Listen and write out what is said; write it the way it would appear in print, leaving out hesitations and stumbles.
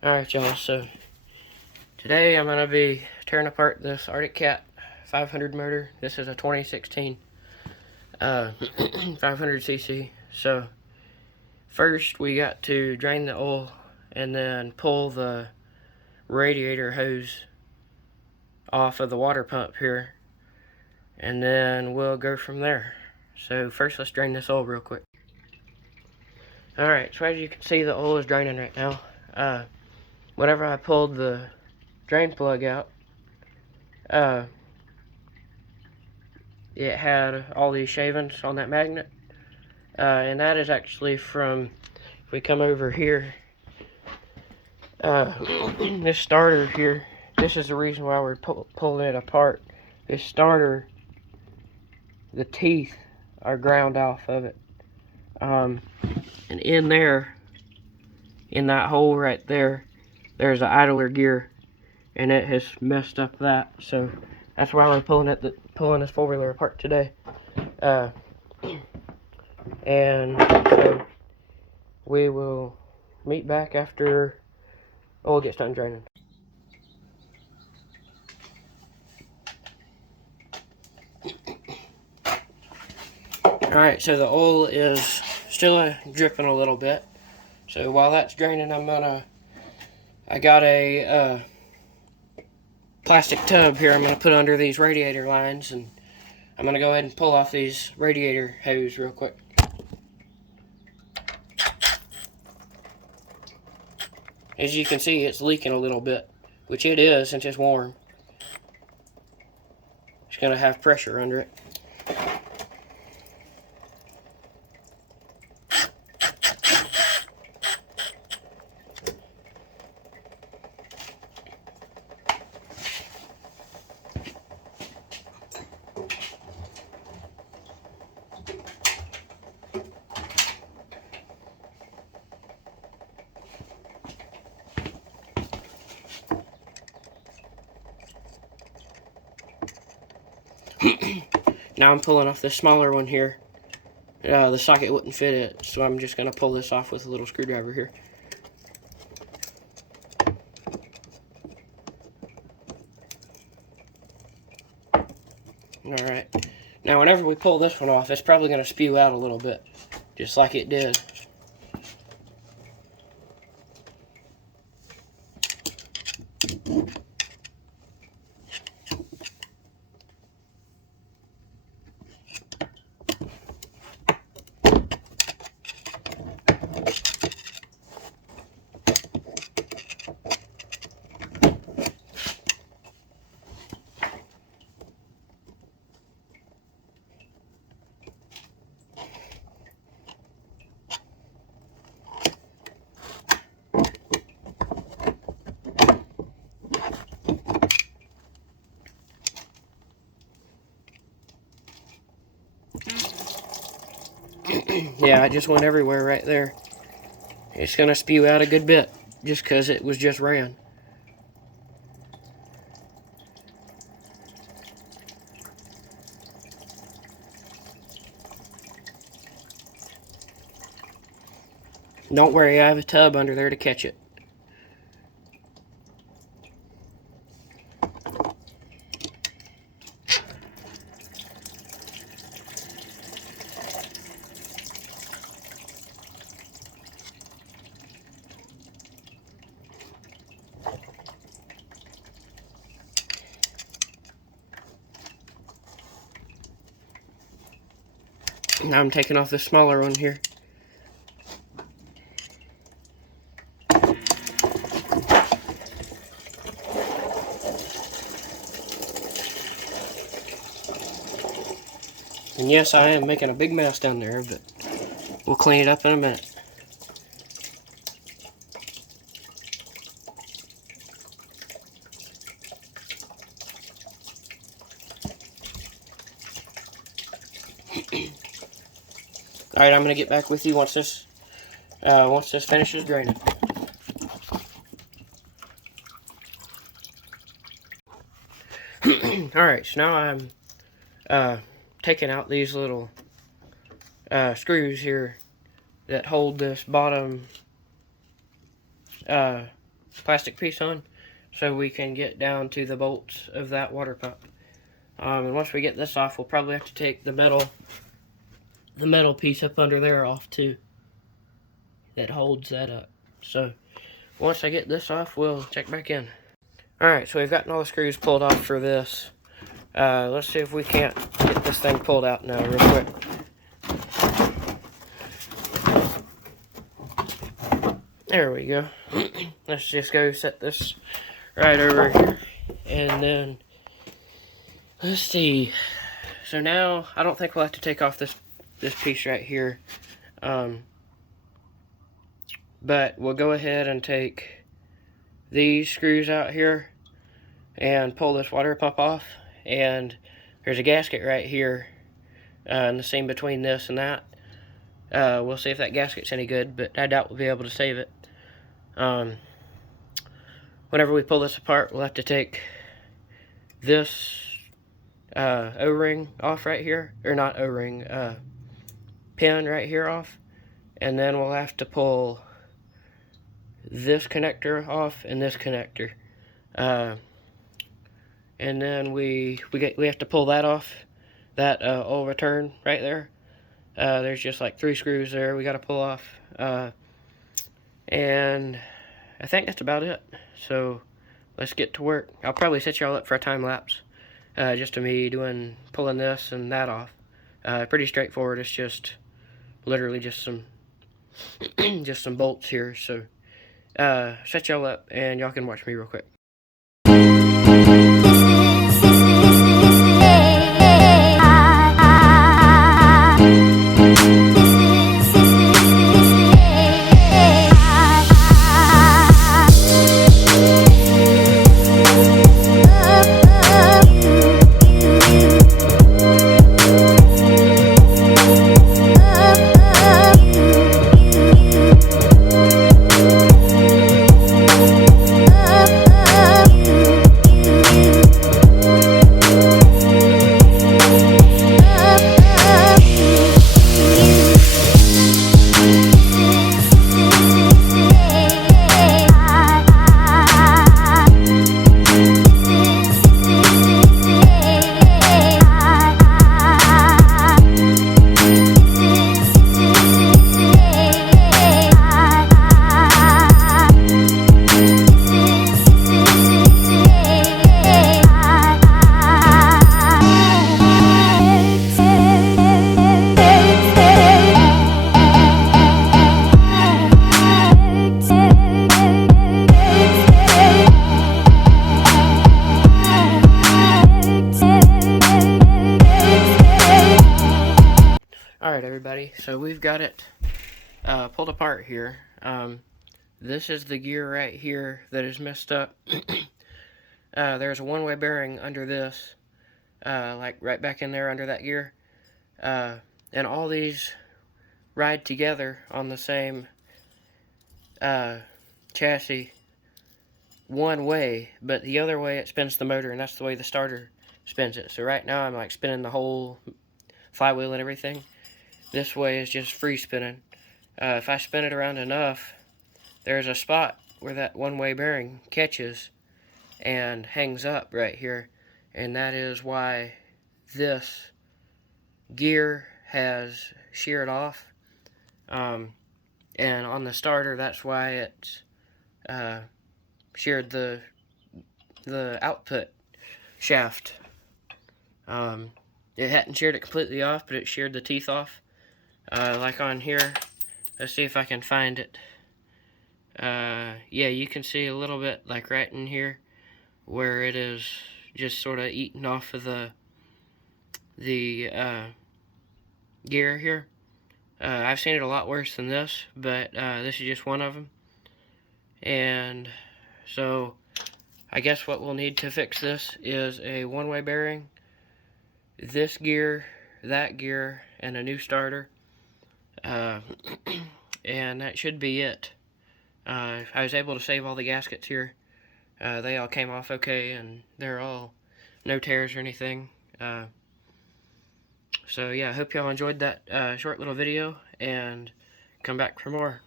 Alright y'all, so today I'm going to be tearing apart this Arctic Cat 500 motor. This is a 2016 500cc. So first we got to drain the oil and then pull the radiator hose off of the water pump here, and then we'll go from there. So first let's drain this oil real quick. Alright, so as you can see, the oil is draining right now. Whenever I pulled the drain plug out, it had all these shavings on that magnet, and that is actually from, if we come over here, this starter here, this is the reason why we're pulling it apart. This starter, the teeth are ground off of it, and in there, in that hole right there, there's an idler gear, and it has messed up that. So that's why we're pulling this four-wheeler apart today. And so we will meet back after oil gets done draining. Alright, so the oil is still dripping a little bit. So while that's draining, I got a plastic tub here I'm gonna put under these radiator lines, and I'm gonna go ahead and pull off these radiator hose real quick. As you can see, it's leaking a little bit, which it is since it's warm. It's gonna have pressure under it. Now I'm pulling off this smaller one here. The socket wouldn't fit it, so I'm just going to pull this off with a little screwdriver here. Alright, now whenever we pull this one off, it's probably going to spew out a little bit, just like it did. Yeah, it just went everywhere right there. It's going to spew out a good bit, just because it was just ran. Don't worry, I have a tub under there to catch it. Now I'm taking off the smaller one here. And yes, I am making a big mess down there, but we'll clean it up in a minute. Alright, I'm going to get back with you once this finishes draining. Alright, so now I'm taking out these little screws here that hold this bottom plastic piece on so we can get down to the bolts of that water pump. And once we get this off, we'll probably have to take the metal piece up under there off too that holds that up. So once I get this off, we'll check back in. Alright, so we've gotten all the screws pulled off for this. Let's see if we can't get this thing pulled out now real quick. There we go. Let's just go set this right over here. And then, let's see. So now, I don't think we'll have to take off this piece right here. But we'll go ahead and take these screws out here and pull this water pump off. And there's a gasket right here in the seam between this and that. We'll see if that gasket's any good, but I doubt we'll be able to save it. Whenever we pull this apart, we'll have to take this O-ring off right here, or not O-ring, pin right here off, and then we'll have to pull this connector off and this connector, and then we have to pull that off, that old return right there. There's just like 3 screws there we got to pull off, and I think that's about it. So let's get to work. I'll probably set y'all up for a time lapse, just of me pulling this and that off. Pretty straightforward. It's just literally just some just some bolts here. So set y'all up and y'all can watch me real quick. Alright everybody, so we've got it pulled apart here. This is the gear right here that is messed up. There's a one-way bearing under this, like right back in there under that gear. And all these ride together on the same chassis one way, but the other way it spins the motor, and that's the way the starter spins it. So right now I'm like spinning the whole flywheel and everything. This way is just free spinning. If I spin it around enough, there's a spot where that one-way bearing catches and hangs up right here, and that is why this gear has sheared off. And on the starter, that's why it's sheared the output shaft. It hadn't sheared it completely off, but it sheared the teeth off. Like on here, let's see if I can find it. Yeah, you can see a little bit, like right in here, where it is just sort of eaten off of the gear here. I've seen it a lot worse than this, but this is just one of them. And so I guess what we'll need to fix this is a one-way bearing, this gear, that gear, and a new starter. And that should be it. I was able to save all the gaskets here. They all came off okay, and they're all no tears or anything. So yeah, I hope y'all enjoyed that short little video, and come back for more.